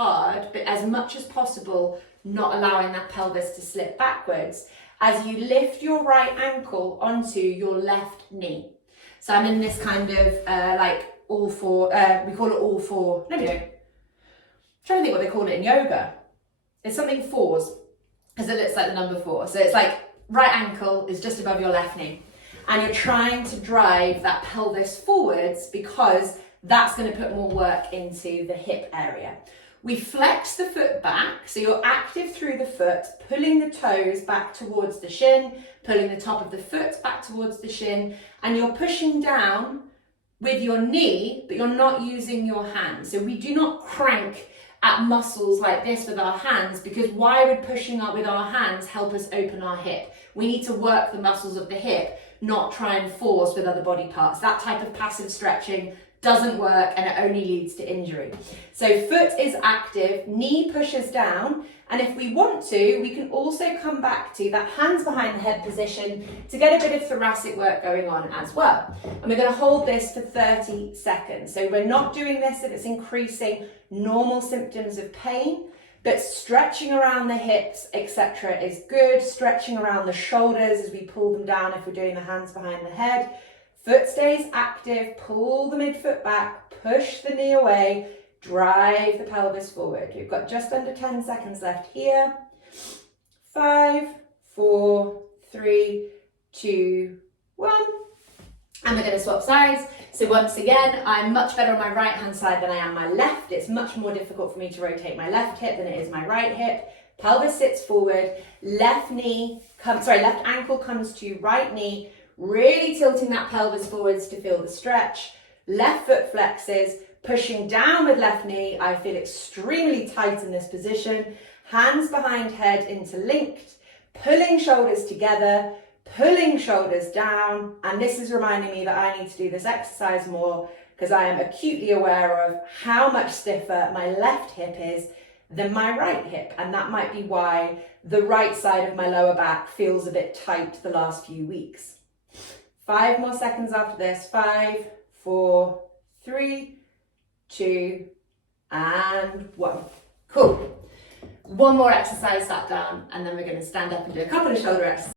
hard, but as much as possible, not allowing that pelvis to slip backwards as you lift your right ankle onto your left knee. So I'm in this kind of like all four, we call it all four, no we don't. I'm trying to think what they call it in yoga. It's something fours, because it looks like the number 4. So it's like right ankle is just above your left knee. And you're trying to drive that pelvis forwards because that's going to put more work into the hip area. We flex the foot back, so you're active through the foot, pulling the toes back towards the shin, pulling the top of the foot back towards the shin, and you're pushing down with your knee, but you're not using your hands. So we do not crank at muscles like this with our hands, because why would pushing up with our hands help us open our hip? We need to work the muscles of the hip, not try and force with other body parts. That type of passive stretching doesn't work and it only leads to injury. So foot is active, knee pushes down, and if we want to, we can also come back to that hands behind the head position to get a bit of thoracic work going on as well. And we're going to hold this for 30 seconds. So we're not doing this if it's increasing normal symptoms of pain, but stretching around the hips, etc. is good. Stretching around the shoulders as we pull them down if we're doing the hands behind the head. Foot stays active, pull the midfoot back, push the knee away, drive the pelvis forward. We've got just under 10 seconds left here. 5, 4, 3, 2, 1. And we're going to swap sides. So once again, I'm much better on my right hand side than I am my left. It's much more difficult for me to rotate my left hip than it is my right hip. Pelvis sits forward, left ankle comes to right knee, really tilting that pelvis forwards to feel the stretch. Left foot flexes, pushing down with left knee. I feel extremely tight in this position. Hands behind head interlinked, pulling shoulders together, pulling shoulders down. And this is reminding me that I need to do this exercise more, because I am acutely aware of how much stiffer my left hip is than my right hip. And that might be why the right side of my lower back feels a bit tight the last few weeks. 5 more seconds after this. 5, 4, 3, 2, and 1. Cool. One more exercise, sat down, and then we're going to stand up and do a couple of shoulder exercises.